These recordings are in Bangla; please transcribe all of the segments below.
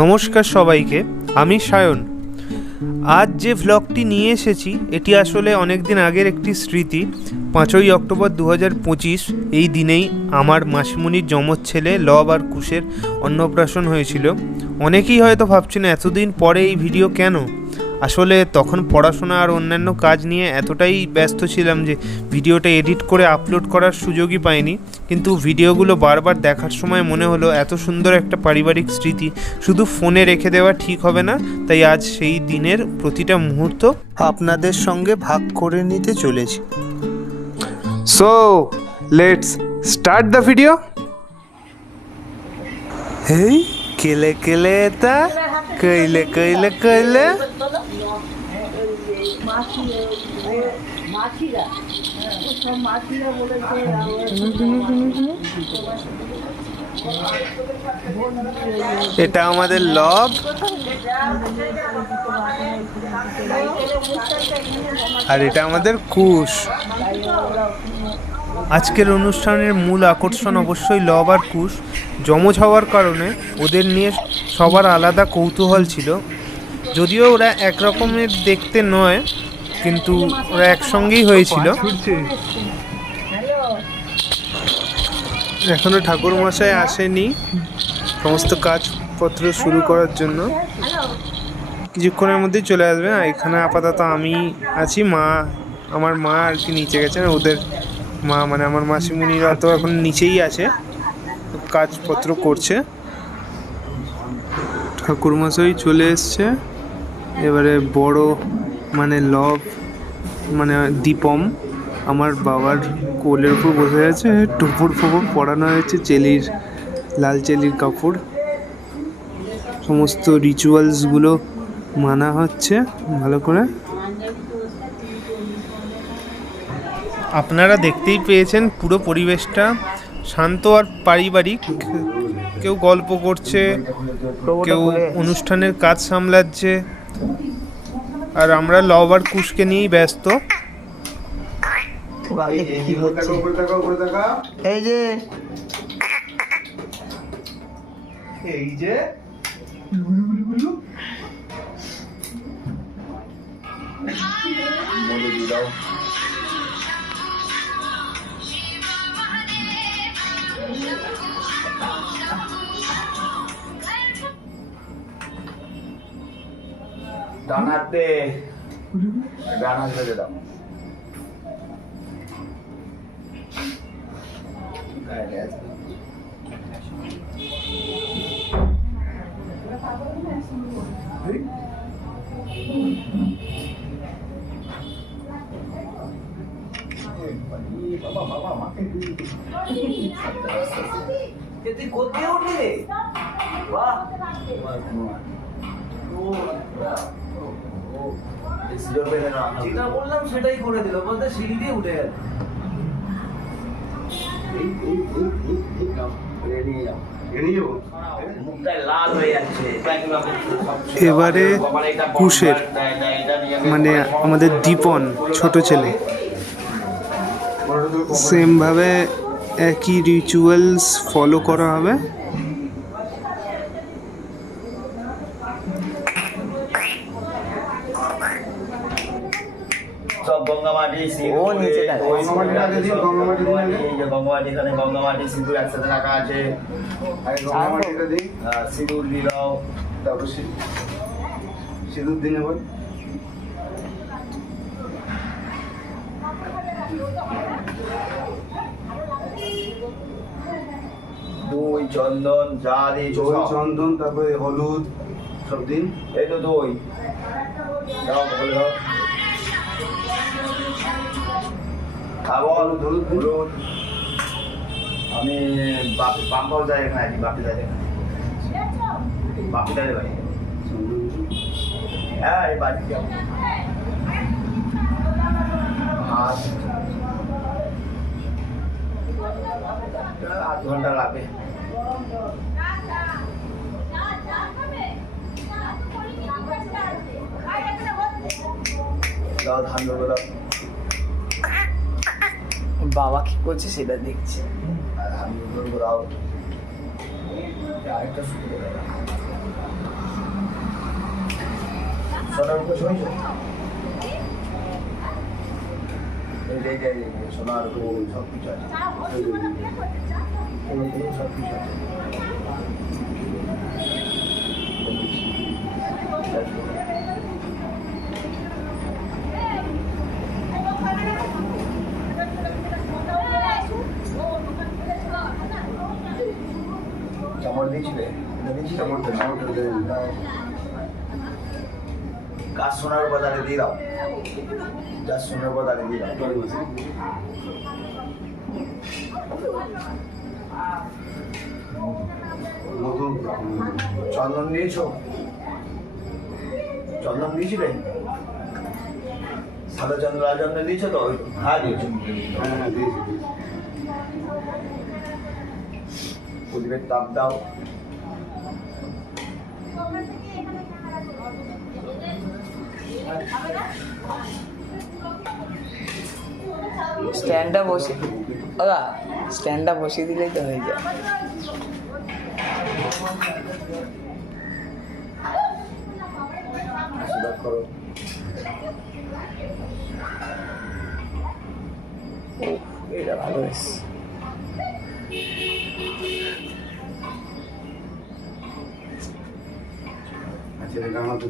নমস্কার সবাইকে, আমি সায়ন। আজ যে ভ্লগটি নিয়ে এসেছি এটি আসলে অনেক দিন আগের একটি স্মৃতি। 5ই অক্টোবর 2025 এই দিনেই আমার মাসিমণির যমজ ছেলে লব আর কুশের অন্নপ্রাশন হয়েছিল। অনেকেই হয়তো ভাবছেন এতদিন পরে এই ভিডিও কেন। আসলে তখন পড়াশোনা আর অন্যান্য কাজ নিয়ে এতটাই ব্যস্ত ছিলাম যে ভিডিওটা এডিট করে আপলোড করার সুযোগই পাইনি। কিন্তু ভিডিওগুলো বারবার দেখার সময় মনে হলো এত সুন্দর একটা পারিবারিক স্মৃতি শুধু ফোনে রেখে দেওয়া ঠিক হবে না। তাই আজ সেই দিনের প্রতিটা মুহূর্ত আপনাদের সঙ্গে ভাগ করে নিতে চলেছি। So let's start the video. Hey কেলে কেলে তা কইলে কইলে কইলে এটা আমাদের লব আর এটা আমাদের কুশ। আজকের অনুষ্ঠানের মূল আকর্ষণ অবশ্যই লব আর কুশ। যমজ হওয়ার কারণে ওদের নিয়ে সবার আলাদা কৌতূহল ছিল। যদিও ওরা একরকমের দেখতে নয়, কিন্তু ওরা একসঙ্গেই হয়েছিল। এখনো ঠাকুরমশাই আসেনি সমস্ত কাজপত্র শুরু করার জন্য, কিছুক্ষণের মধ্যেই চলে আসবে। এখানে আপাতত আমি আছি, আমার মা আর কি নিচে গেছেন। ওদের মা মানে আমার মাসিমণিরা তো এখন নিচেই আছে, কাজপত্র করছে। ঠাকুরমশাই চলে এসছে। এবারে বড় মানে লব মানে দীপম আমার বাবার কোলের উপর বসে আছে। টুপুর ফুপুর পরানো হয়েছে, চেলির লাল চেলির কাপড়। সমস্ত রিচুয়ালসগুলো মানা হচ্ছে ভালো করে। আপনারা দেখতেই পেয়েছেন পুরো পরিবেশটা শান্ত আর পারিবারিক। কেউ গল্প করছে, কেউ অনুষ্ঠানের কাজ সামলাচ্ছে, আর আমরা লব আর কুশকে নিয়েই ব্যস্ত। এই যে ডানাতে ডানা ধরে দাও। বাবা বাবা মাকে তুই কোথায় উঠলি? বাহ যেটা বললাম সেটাই করে দিল, বলতে সিঁড়ি দিয়ে উঠে গেল। এবারে কুশের মানে আমাদের দীপন ছোট ছেলে, সেমভাবে একই রিচুয়ালস ফলো করা হবে। সব গঙ্গামাটি গঙ্গামাটি সিঁদুর একসাথে রাখা আছে। সিঁদুর দিয়ে দাও, তারপর সিঁদুর দিন এবার দই চন্দন যা দিয়েছো, দই চন্দন তারপরে হলুদ সব দিন। এই তো দই দাও, বলে দাও। খাবার হলুদ হলুদ আমি বাম্পাও যাই এখানে আছি, বাপি যাই এখানে, বাপি যাই ভাই। হ্যাঁ এই বাড়ি আধ ঘন্টা লাগবে। দাও ধান দেবো, দাও। বাবা কি করছে সেটা দেখছি। আর আমি দাও আরেকটা শুরু করে সোনার সব কিছু আছে সব কিছু আছে চামড় দিয়েছিলে কাজ সোনার বাজারে দিয়ে দাও যা সোনার বাজারে দিয়ে দাও চন্দন দিয়েছো চন্দন দিয়েছিলে সাদা চন্দন লাল চন্দন দিয়েছো তো হ্যাঁ দিয়েছো হ্যাঁ দিয়েছি প্রদীপের তাপ দাও স্ট্যান্ডটা বসে ওরা স্ট্যান্ডটা বসিয়ে দিলেই তো হয়ে যায়। আশীর্বাদ করো এটা ভালো হয়েছে। আচ্ছা এটা আমার তো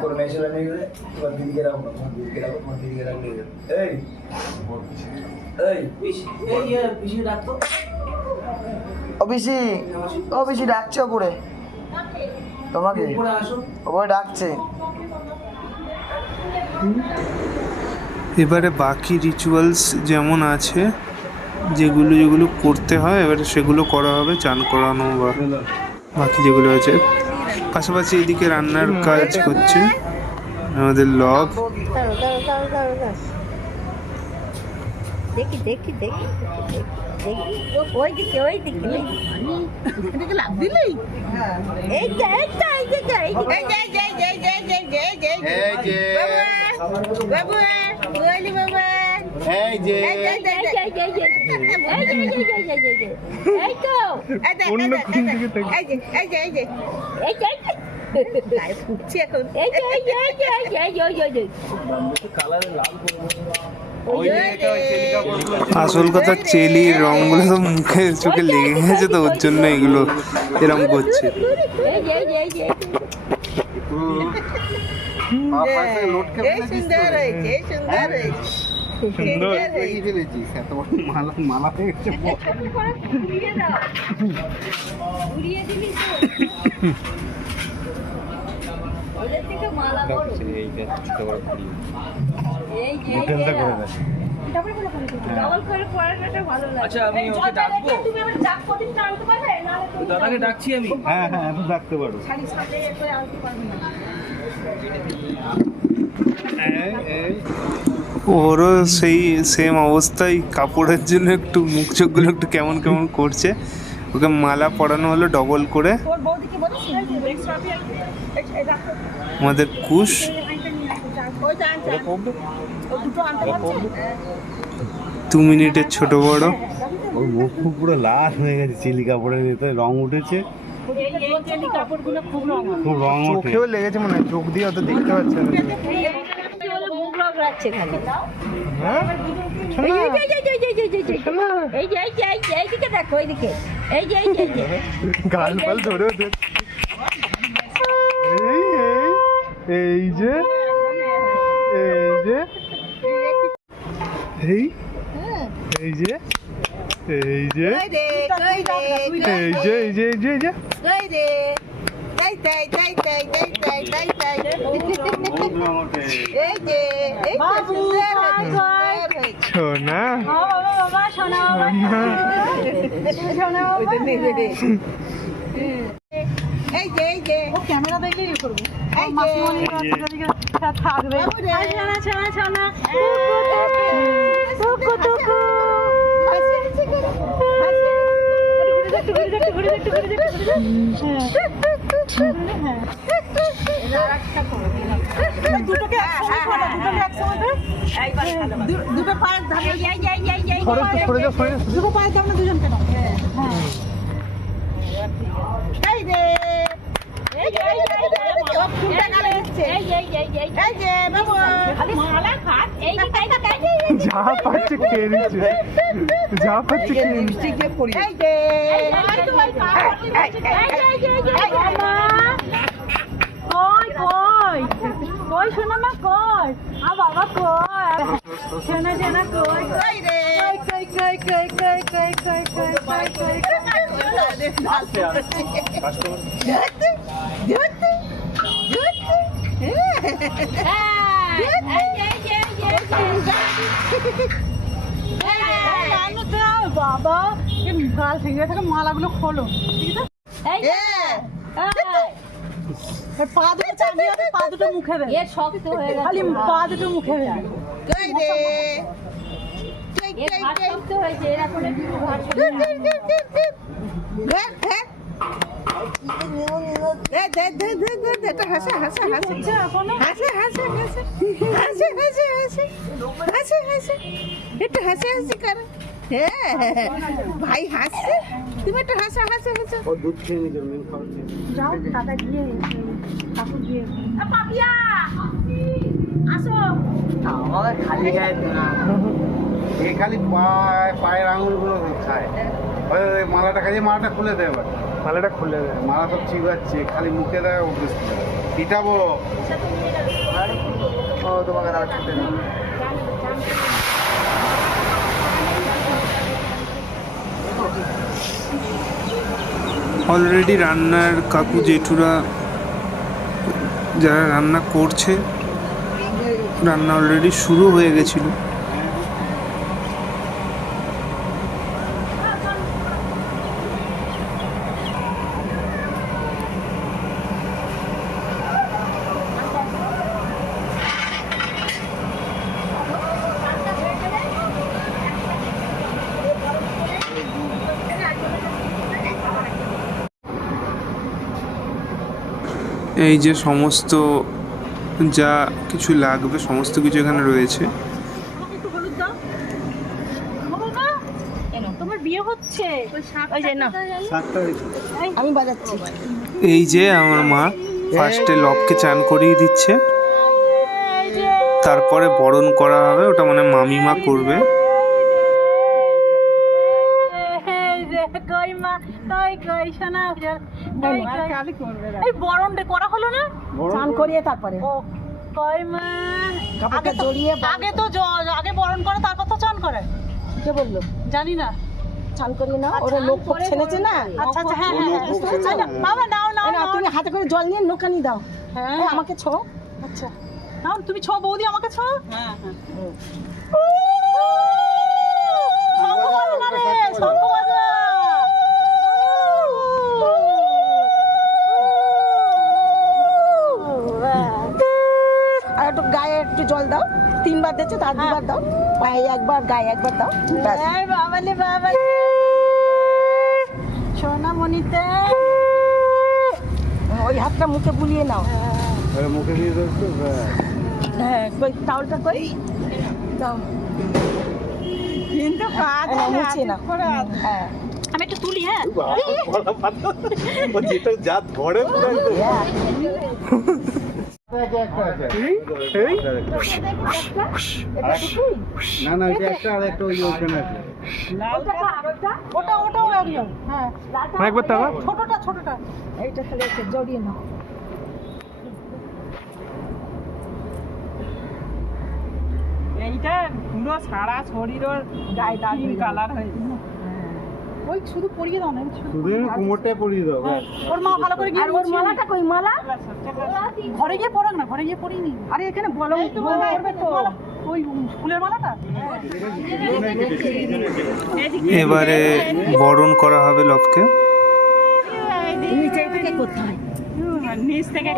কোন মেয়েছিল নিয়ে গেলে তোমার দিদিকে রাখো না তোমার দিদিকে রাখো তোমার দিদিকে রাখলে এই এই পিছিয়ে রাখতো অফিসি ডাকছে ওপরে তোমাকে উপরে আসো ওপরে ডাকছে। এবারে বাকি রিচুয়ালস যেমন আছে যেগুলো যেগুলো করতে হয় এবারে সেগুলো করা হবে, চান করানো বা বাকি যেগুলো আছে। পাশাপাশি এদিকে রান্নার কাজ হচ্ছে আমাদের লব। দেখি দেখি দেখি দেখি ওই দিকে ওই দিকে এদিকে লাভ দিলি এই যে এই যে এই যে বাবু ওইলি বাবা এই যে এই তো অন্য কোন দিকে থেকে এই যে এই যে গায়ে ফুটছে এখন এই যে কালারে লাল আসল কথা চেলির রঙগুলো তো মুখে চোখে লেগে গেছে তো ওর জন্য এগুলো এরকম করছে। মালা হয়ে গেছে আচ্ছা আমি ওকে ডাকবো দাদাকে ডাকছি আমি হ্যাঁ হ্যাঁ এখন ডাকতে পারো ওরও সেই সেম অবস্থায় কাপড়ের জন্য একটু মুখ চোখগুলো একটু কেমন কেমন করছে। ওকে মালা পরানো হলো ডবল করে। আমাদের কুশ 2 মিনিটের ছোট বড় ওর মুখ খুব পুরো লাল হয়ে গেছে চিলি কাপড়ের ভেতরে রং উঠেছে খুব রং উঠে চোখেও লেগেছে মনে হয়, চোখ দিয়ে অত দেখতে পাচ্ছে না। মুখ লাগছে খালি হ্যাঁ এইদিকে দেখো এইদিকে এই যে গাল পাল ধরে এই যে এই যে এই যে সোনা ক্যামেরা দেখলে ইয়ে করবো থাকবে দুটো পায়ের ধারে দুটো পায়ের ধারে দুজন কেন এই যে বাবু খালি মালা খাট এই যে যা পাচ্ছে খেয়ে নিচ্ছে, যা পাচ্ছে খেয়ে নিচ্ছে। লিপস্টিক দিয়ে পরি এই যে কই কই কই শোনা মা কই আ বাবা কই শোনা শোনা কই কই রে কই কই কই কই কই কই কই কই কই বাবা গাল ফিঙ্গে থেকে মালাগুলো খোলো ঠিক আছে পা দুটো চালিয়ে পা দুটো মুখে দেয় এ শক্ত হয়ে গেছে খালি পা দুটো মুখে দেয় কই রে কই কই কই শক্ত হয়েছে এরা করে ভাই হাসছে তুমি একটু হাসা হাসা হাসা ও দুধ খেয়ে নিয়ে যাবে খাওয়াচ্ছে। যাও দাদা গিয়ে কাকু গিয়ে পাপিয়া আসো আমাকে খালি গায়ে না এ খালি পায়ের আঙুলগুলো খায়। ওই মালাটা খাইয়ে মালাটা খুলে দেয় এবার। মালাটা খুলে দেয়। মালা সব চিবাচ্ছে, খালি মুখে দেয় অভ্যেস। পিটাবো ও তোমাকে আর খেতে না। অলরেডি রান্নার কাকু জেঠুরা যারা রান্না করছে, রান্না অলরেডি শুরু হয়ে গেছিল। এই যে সমস্ত যা কিছু লাগবে সমস্ত কিছু এখানে রয়েছে। একটু হলুদ দাও বাবা তোমার বিয়ে হচ্ছে ওই যে না আমি বাজাচ্ছি এই যে আমার মা ফার্স্টে লবকে চান করিয়ে দিচ্ছে, তারপরে বরণ করা হবে, ওটা মানে মামিমা করবে। কই মা কই কই শোনা কই কই এই বরণ করা হলো না চান করিয়ে তারপরে ও কই মা আগে জড়িয়ে আগে তো আগে বরণ করে তারপর তো চান করে কে বললো জানি না চান করিয়ে না ওরা লোক পক ছেলেছে না আচ্ছা আচ্ছা হ্যাঁ হ্যাঁ বাবা নাও নাও তুমি হাতে করে জল নিয়ে নোকানি দাও হ্যাঁ আমাকে ছো আচ্ছা নাও তুমি ছো বৌদি আমাকে ছো হ্যাঁ হ্যাঁ শঙ্খ বাজা না রে শঙ্খ বাজা আর একটু গায়ে একটু জল দাও 3 বার দিয়েছে তার 2 বার দাও পায়ে একবার গায়ে একবার দাও এই বাবালে বাবালে সোনা মনিতে ওই হাতটা মুখে বুলিয়ে নাও মুখে দিয়ে দিচ্ছ। হ্যাঁ কই টাওয়ালটা কই দাও কিন্তু কাজ মুছে না হ্যাঁ আমি একটু তুলি হ্যাঁ যেটা যা ধরে না না ওইটা একটা আর একটা ওই ওখানে আছে। ওটা ওটাও একজন হ্যাঁ একবার তাও ছোটটা এইটা খালি একটু জড়িয়ে নাও এইটা পুরো সারা শরীরের গায়ে দাগ কালার হয়ে ওই শুধু পরিয়ে দাও না শুধু কোমরটায় পরিয়ে দাও ব্যাস। ওর মা ভালো করে গিয়ে ওর মালাটা কই মালা ঘরে গিয়ে পরাক না ঘরে গিয়ে পরিনি আরে এখানে বলো করবে তো ওই ফুলের মালাটা এবারে বরণ করা হবে লবকে। নিচে থেকে করতে হয় নিচ থেকে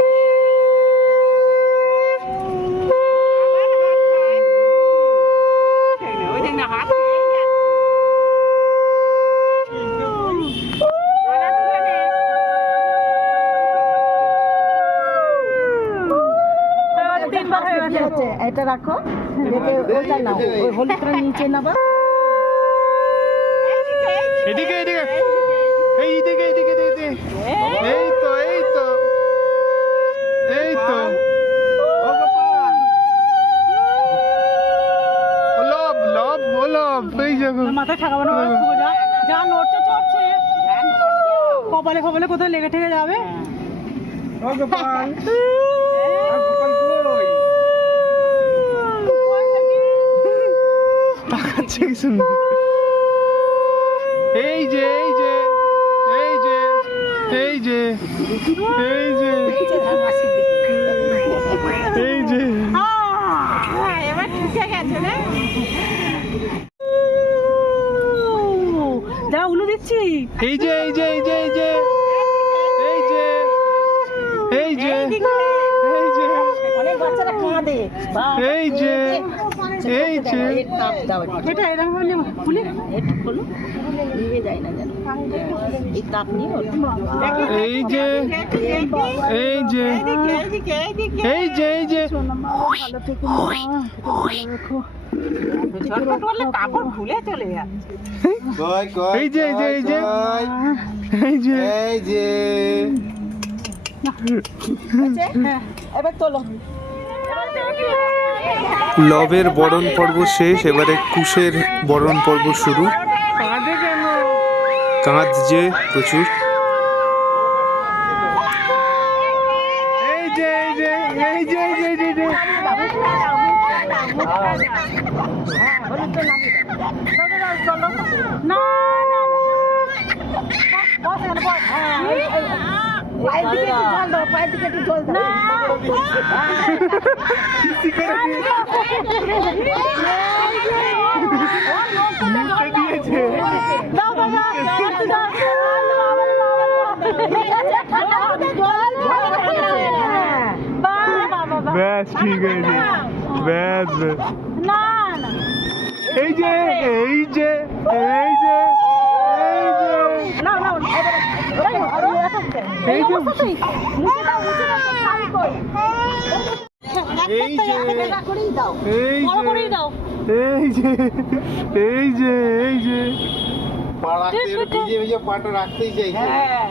ওই দেখ না হাত এটা রাখো রেখে ওইটা নাও ওই হলুদটা নিচে নাও এদিকে এদিকে এইদিকে এইদিকে এইদিকে এই তো এই তো এই তো ও গোপাল কপালে কপালে কোথায় লেগে ঠেকে যাবে। তাকাচ্ছে কি সুন্দর। এই যে এই যে এই যে এই যে এই যে এই যে এবার ঠুকে গেছে রে। যা উলু দিচ্ছি। এই যে এই যে এই যে এই যে এই যে এই যে এই যে অনেক বাচ্চারা কাঁদে। এই যে এই যে এটা এরকম হলে খুলে একটু খোলো, নিয়ে যায় না যেন। এই তাপ নিয়ে এই যে এই যে এই যে এই যে কাপড় খুলে চলে যাচ্ছে। এই যে এই যে এই যে এই যে এই যে এবার তোলো। লবের বরণ পর্ব শেষ, এবারে কুশের বরণ পর্ব শুরু। কাঁদছে প্রচুর। এই যে এই যে এই যে এই যে এই যে পায়ের দিকে একটু জল দাও, পায়ের দিকে একটু জল দাও। দাও দাও দাও। ব্যাস ঠিক আছে, ব্যাস ব্যাস। না না এই যে এই যে এই যে এই যে না না এই যে মুছে দাও, মুছে দাও, খালি কই। এই যে করেই দাও, এই বড় যে করেই দাও। এই যে এই যে এই যে ভিজে ভিজে পাটা রাখতেই চাই, হ্যাঁ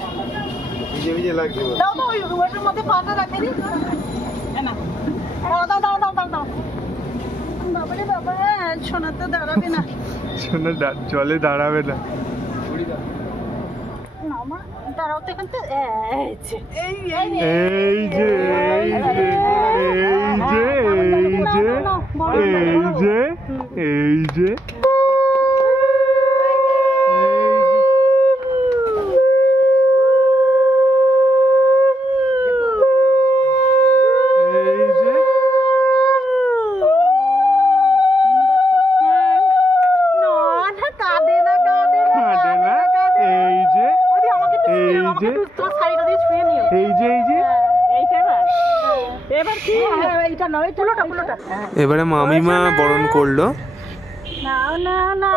ভিজে ভিজে লাগছে। দাও তো, ওই রুমের মধ্যে পাটা রাখে দিই না। দাও দাও দাও দাও দাও দাও। বাবারে বাবা, সোনা তো দাঁড়াবে না। শোনো জলে দাঁড়াবে না। না মা, দাঁড়াও তো এখান থেকে। এই যে এই যে এই যে এই যে এই যে এই যে এবারে মামিমা বরণ করলো। না না না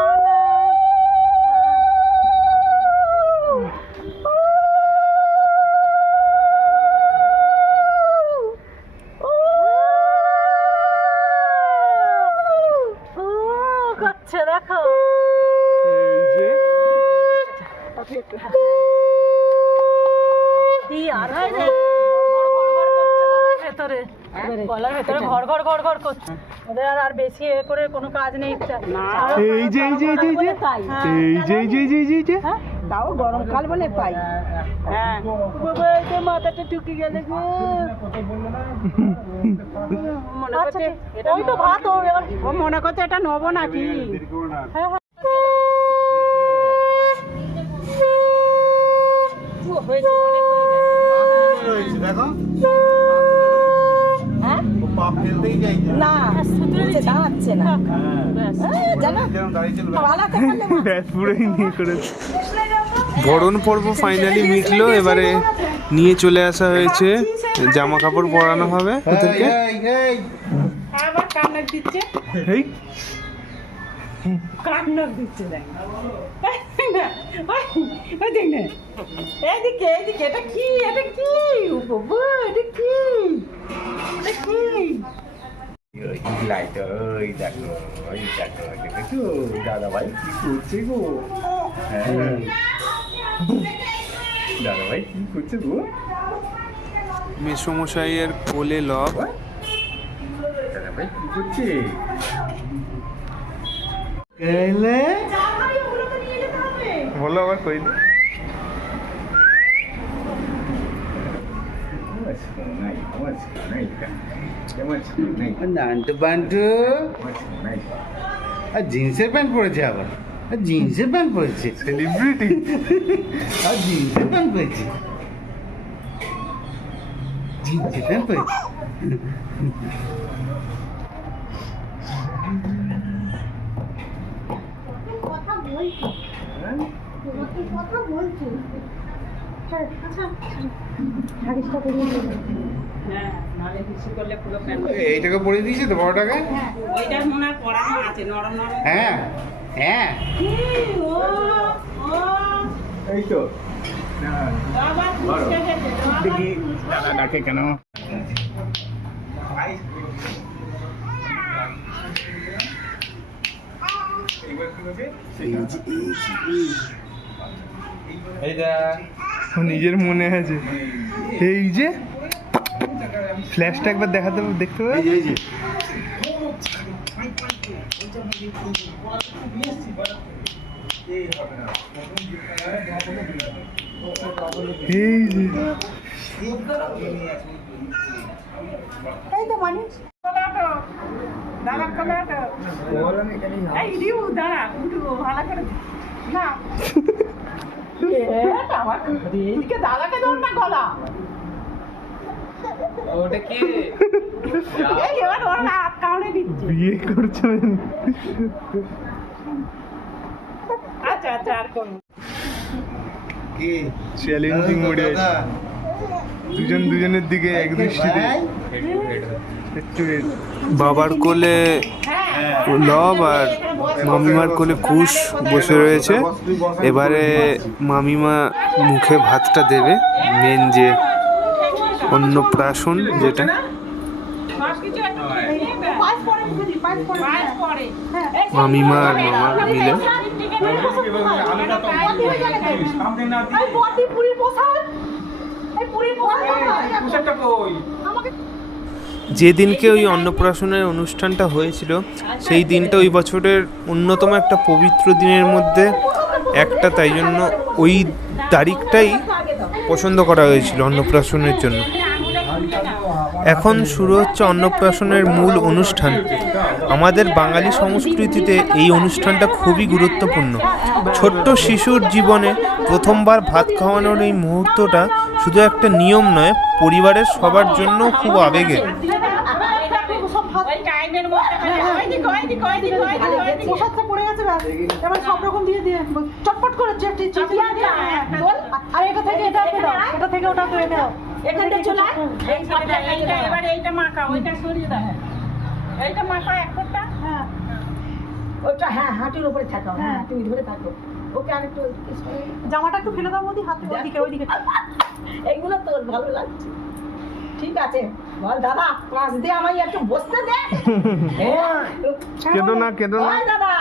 করছে দেখো। কি আর গলার ভেতরে ঘর ঘর ঘর ঘর করছে। ওদের আর বেশি এ করে কোনো কাজ নেই। এই যে এই যে এই যে এই যে এই যে এই যে এই যে এই যে তাও গরমকাল বলে পাই। হ্যাঁ বাবা, এই মাথাটা টুকে গেলে গো। মনে করছে ওই তো ভাত, ও মনে করছে এটা নেবো নাকি। হ্যাঁ হ্যাঁ হয়েছে, অনেক হয়ে গেছে। দেখো হ্যাঁ পা ফেলতেই চাইছে না, দাঁড়াচ্ছে না জানো, পালাতে পারলে ব্যাস পুরোই নিয়ে করেছে। বরণ পর্ব ফাইনালি মিটলো, এবারে নিয়ে চলে আসা হয়েছে, জামা কাপড় পরানো হবে ওদেরকে। আবার কান্নাক দিচ্ছে, এই কান্নাক দিচ্ছে। দেখ না, ওই দেখ না, এদিকে এদিকে। এটা কি, এটা কি বাবা, এটা কি, এটা কি? দাদা ভাই কি করছে গো? দাদা ভাই কি করছে গো? মেসমশাইয়ের কোলে লব। দাদা ভাই কি করছে? বলো আবার কইলে নান্টু বান্টু আর জিন্সের প্যান্ট পরেছে আবার জিন্সের প্যান্ট পরেছে সেলিব্রিটি আর জিন্সের প্যান্ট পরেছে জিন্সের প্যান্ট পরেছে কথা বলছি তোমাকে কথা বলছি আচ্ছা হারিসটা করিয়ে দেবে হ্যাঁ নাহলে কিছু করলে পুরো প্যান্ট এইটাকে পরে দিয়েছে তো বড়টাকে ওইটা মনে হয় পরানো আছে নরম নরম হ্যাঁ হ্যাঁ কি ও ও এই তো বাবা খুশি গেছে দেখি দাদা ডাকে কেন নিজের মনে আছে এই যে ফ্ল্যাশটা একবার দেখাতে দেখতে পাবে এই যে এই যে এই তো মানে দাঁড়া কলাটা এই দিউ দাঁড়া উঠু ভালো করে না এটা আমার এদিকে দাদাকে ধর না গলা ওটা কি এই এবার ওর হাত কাউনে দিচ্ছে বিয়ে করছেন আচ্ছা আচ্ছা আর কোন কি চ্যালেঞ্জিং মোডে দুজন দুজনের দিকে এক দৃষ্টিতে বাবার কোলে লব আর মামিমার কোলে কুশ বসে রয়েছে এবারে মামিমা মুখে ভাতটা দেবে মেন যে অন্নপ্রাশন যেটা সব কিছু একটু পাঁচ পরে বুঝি পাঁচ পরে পাঁচ পরে মামিমা আর মামা মিলে এই বটি পুরি প্রসাদ এই পুরি প্রসাদ আমাকে যেদিনকে ওই অন্নপ্রাশনের অনুষ্ঠানটা হয়েছিল সেই দিনটা ওই বছরের অন্যতম একটা পবিত্র দিনের মধ্যে একটা, তাই জন্য ওই তারিখটাই পছন্দ করা হয়েছিল অন্নপ্রাশনের জন্য। এখন শুরু হচ্ছে অন্নপ্রাশনের মূল অনুষ্ঠান। আমাদের বাঙালি সংস্কৃতিতে এই অনুষ্ঠানটা খুবই গুরুত্বপূর্ণ। ছোট্ট শিশুর জীবনে প্রথমবার ভাত খাওয়ানোর এই মুহূর্তটা শুধু একটা নিয়ম নয়, পরিবারের সবার জন্য খুব আবেগের। ওই টাইমের মধ্যে প্রসাদটা পড়ে গেছে ব্যাস এবার সব রকম দিয়ে দিয়ে চটপট করে চেপটি চেপটি বল আর এটা থেকে এটা দাও এটা থেকে ওটা করে দাও এখান থেকে চলে এইটা এবার এইটা মাখা ওইটা সরিয়ে দাও এইটা মাখা এক ফোঁটা হ্যাঁ ওটা হ্যাঁ হাঁটুর উপরে থাকো হ্যাঁ তুমি ধরে থাকো ওকে আরেকটু জামাটা একটু ফেলে দাও মধ্যে হাতে ওইদিকে এইগুলো তোর ভালো লাগছে ঠিক আছে বল দাদা পাঁচ দিয়ে আমায় একটু বসতে দে কেঁদো না, কেঁদো না। ওই দাদা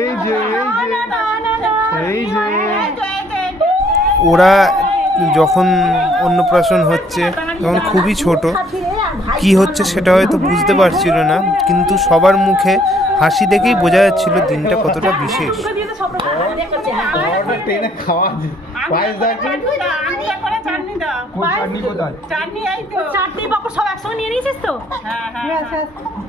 এই যে এই যে ওরা যখন অন্নপ্রাশন হচ্ছে তখন খুবই ছোট, কি হচ্ছে সেটা হয়তো বুঝতে পারছিল না, কিন্তু সবার মুখে হাসি দেখেই বোঝা যাচ্ছিল দিনটা কতটা বিশেষ। ট্রেনে খাওয়া পায়েস চাটনি দাও চাটনি এই তো চাটনি পাপড় সব একসঙ্গে নিয়ে নিয়েছিস তো হ্যাঁ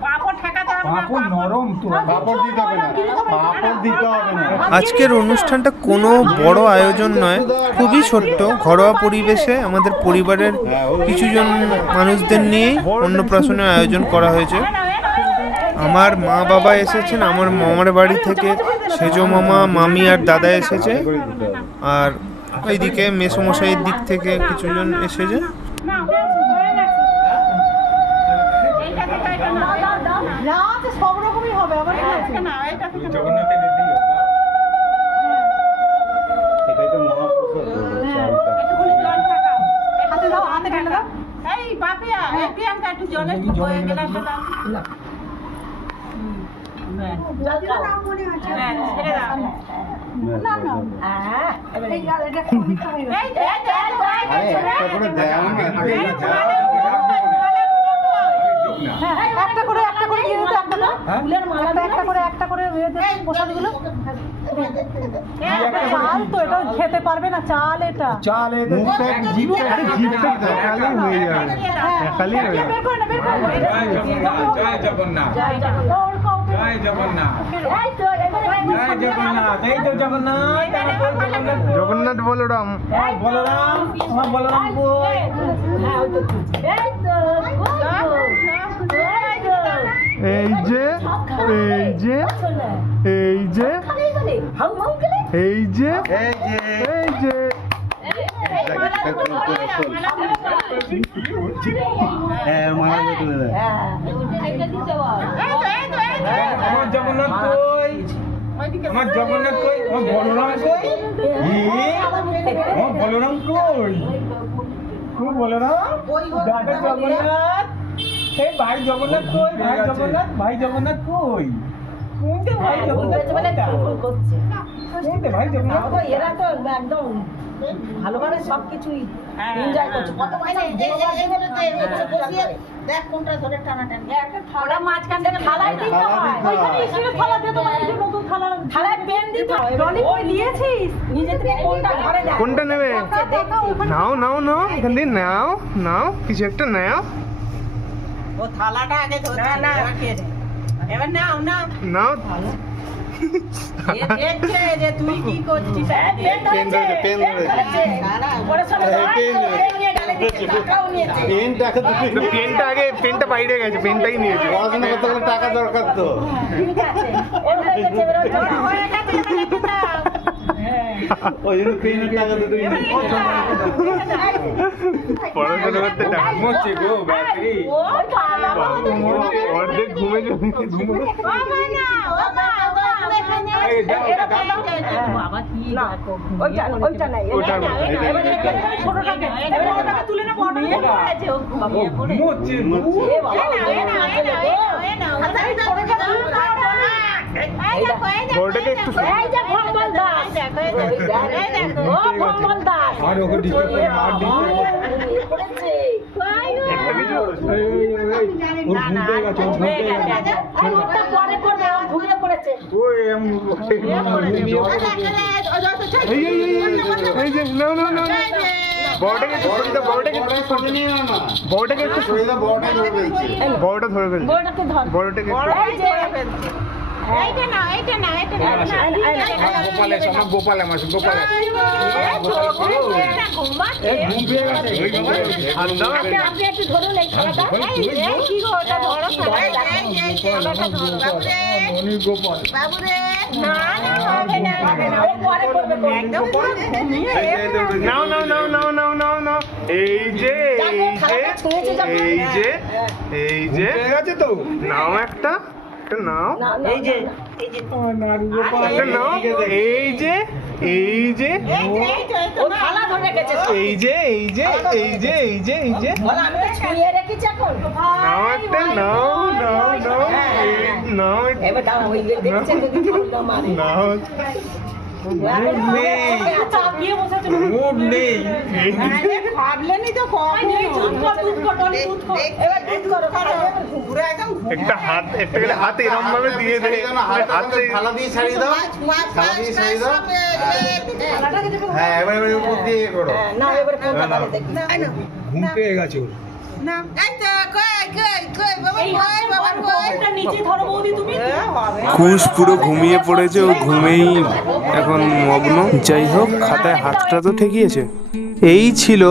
পাপড় ঠেকাতে হবে না নরম তো পাপড় দিতে হবে না পাপড় দিতে হবে না আজকের অনুষ্ঠানটা কোনো বড় আয়োজন নয়, খুবই ছোট্ট ঘরোয়া পরিবেশে আমাদের পরিবারের কিছুজন মানুষদের নিয়েই অন্নপ্রাশনের আয়োজন করা হয়েছে। আমার মা বাবা এসেছেন, আমার মামার বাড়ি থেকে সেজো মামা, মামি আর দাদা এসেছে, আর এইদিকে মেসোমশাইয়ের দিক থেকে কিছুজন এসেছে। না হয়ে গেছে এইটা থেকে এটা না না তো সব রকমই হবে আবার না এটা থেকে জগন্নাথের দিদি এটাই তো মহাপ্রসাদ একটুখানি জল থাকাও হাতে দাও হাতে ঢেলে দাও এই বাপিয়া এই প্রিয়াঙ্কা একটু জলের গ্লাসটা দাও জল খাও হ্যাঁ ছেড়ে দাও না না হ্যাঁ এই আর এটা পরীক্ষা হয়ে গেছে এই দে আরে একটা করে দেয় আমাকে হ্যাঁ একটা করে দিয়ে দিতে একটা না ফুলের মালা একটা করে দিয়ে দিতে প্রসাদগুলো চাল তো এটা খেতে পারবে না, চাল এটা। চাল এ মুখটা জিভটা দেখালেই হয়ে যাবে, দেখালেই হয়ে যাবে। বের করে না, বের করে না। জয় জগন্নাথ, জয় জগন্নাথ। জয় জগন্নাথ, এই তো এবারে জয় জগন্নাথ, এই তো জগন্নাথ, জগন্নাথ বলরাম। বলরাম, আমার বলরাম কই? হ্যাঁ ওই তো এই তো এই যে এই যে এই যে খালি গেলে হাউ হাউ গেলে এই যে এই যে এই যে হ্যাঁ মারা যেতে হ্যাঁ আমার জগন্নাথ কই? আমার জগন্নাথ কই? আমার বলরাম কই? আমার বলরাম কই? কোন বলরাম? দাদা জগন্নাথ, এই ভাই জগন্নাথ কই? ভাই জগন্নাথ, ভাই জগন্নাথ কই? কোনটা ভাই জগন্নাথ? করছে কোনটা ভাই জগন্নাথ? তো এরা তো একদম ভালোভাবে সবকিছুই এনজয় করছে। কত পয়সা দেখ কোনটা ধরে টানাটানি ওটা মাঝখান থেকে থালায় দিতে হয়। ওইখানে স্টিলের থালা দিয়ে তোমার কিছু নতুন থালা। থালায় পেন দিতে হয়। টনি কই নিয়েছিস? নিজে থেকে কোনটা ঘরে দেয়। কোনটা নেবে? দেখা ওখানে। নাও নাও নাও, এখান দিয়ে নাও নাও, কিছু একটা নাও ও থালাটা আগে ধরছে, এবার খেয়ে নে। এবার নাও নাও। নাও। এ দেখছে যে তুই কি করছিস। পেন ধরেছে, পেন ধরেছে। ওরা সব পেন পেন নিয়ে ডালে দিচ্ছে, টাকাও নিয়েছে। পেনটাকে তো পেনটা আগে, পেনটা বাইরে গেছে, পেনটাই নিয়েছে। পড়াশোনা করতে গেলে টাকা দরকার তো। ঠিক আছে ওর হয়ে গেছে, এবার ওর জন্য হয়ে গেছে, এবার রেখে দাও। ওই জন্য পেনের টাকা দুটো পড়াশোনা করতে টাকা ঘুমোচ্ছে গো ব্যাটারি। ওই খাওয়া অর্ধেক ঘুমে যাবে। ও মানা, ও মা, ও মা, এখানে। এই দাও, এরা দাও। বাবা কি দেখো। ওইটা নাই ওটা না। এবারে ছোটটাকে এবার ওটাকে তুলে না, বড় নিয়ে পড়েছে, ও ঘুমিয়ে পড়ে। ঘুমোচ্ছে। এ বাবা হাতারি ছোটটা তুলে দাও না। এই দেখো, এই দেখো, বড়টাকে একটু এই যে ভগবান দাস এই দেখো। ও ভগবান দাস আর ওকে ডিস্টার্ব করে আর পড়েছে ওর ঘুমতে গেছে, ওর ঘুমতে গেছে। এই ওটা পরে করবে ও ঘুমিয়ে পড়েছে ওই এম এই এই এই এই যে নাও নাও নাও, বড়টাকে একটু সরিয়ে দাও, বড়টাকে একটু সরে নিয়ে নাও না। বড়টাকে একটু সরে দাও, বড়টাই ধরে ফেলছে। বড়টা ধরে ফেলছে, বড়টাকে ধর বড়টাকে একটু এই যে এইটা না, এইটা না, এইটা না। গোপালে আমার গোপালে মাস গোপালে ঘুম পেয়ে গেছে। হাত দাও। আপনি একটু ধরুন এই খেলাটা কি গো, ওটা বড় খাবার। মনি গোপাল বাবুরে, না না, হবে না, হবে না। ও পরে করবে একদম পুরো ঘুমিয়ে নাও নাও নাও নাও নাও নাও নাও, এই যে এই যে এই যে এই যে পেয়ে গেছে তো। নাও একটা, একটা নাও, এই যে নাড়ু গোপাল একটা নাও, এই যে এই যে ও থালা ধরে রেখেছে এই যে এই যে এই যে এই যে এই যে বলো আমি তো ছুঁয়ে রেখেছি এখন নাও একটা, নাও নাও নাও, এই নাও একটা, এবার দাও ওই দেখছে যদি ঠান্ডা মারে নাও চাপিয়ে বসেছে। মুড নেই। ভাবলেনি তো দুধ কর, দুধ কর, টনি দুধ কর। এবার দুধ করো পুরো একদম একটা হাত, একটা করে হাত এরকম ভাবে দিয়ে দে, হাতে থালা দিয়ে ছাড়িয়ে দাও, থালা দিয়ে ছাড়িয়ে দাও। হ্যাঁ এবার এবার উপর দিয়ে ইয়ে করো। না এবার কোনটা পারে দেখি ঘুম পেয়ে গেছে ওর। না, এই তো কই কই কই বাবা, এই কই বাবা, কই। ওটা নিচে ধরো বৌদি তুমি। খুশ পুরো ঘুমিয়ে পড়েছে, ও ঘুমেই এখন মগ্ন। যাই হোক, খাতায় হাতটা তো ঠেকিয়েছে। এই ছিল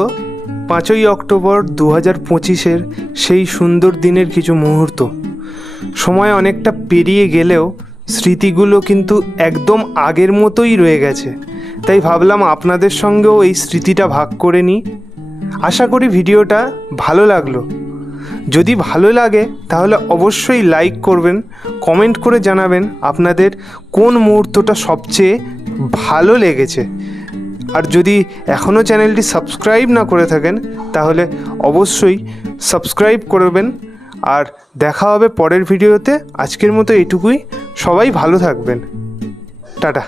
5ই অক্টোবর 2025-এর সেই সুন্দর দিনের কিছু মুহূর্ত। সময় অনেকটা পেরিয়ে গেলেও স্মৃতিগুলো কিন্তু একদম আগের মতোই রয়ে গেছে। তাই ভাবলাম আপনাদের সঙ্গেও এই স্মৃতিটা ভাগ করে নিই। আশা করি ভিডিওটা ভালো লাগলো। যদি ভালো লাগে তাহলে অবশ্যই লাইক করবেন, কমেন্ট করে জানাবেন আপনাদের কোন মুহূর্তটা সবচেয়ে ভালো লেগেছে। আর যদি এখনও চ্যানেলটি সাবস্ক্রাইব না করে থাকেন তাহলে অবশ্যই সাবস্ক্রাইব করবেন। আর দেখা হবে পরের ভিডিওতে। আজকের মতো এটুকুই। সবাই ভালো থাকবেন। টাটা।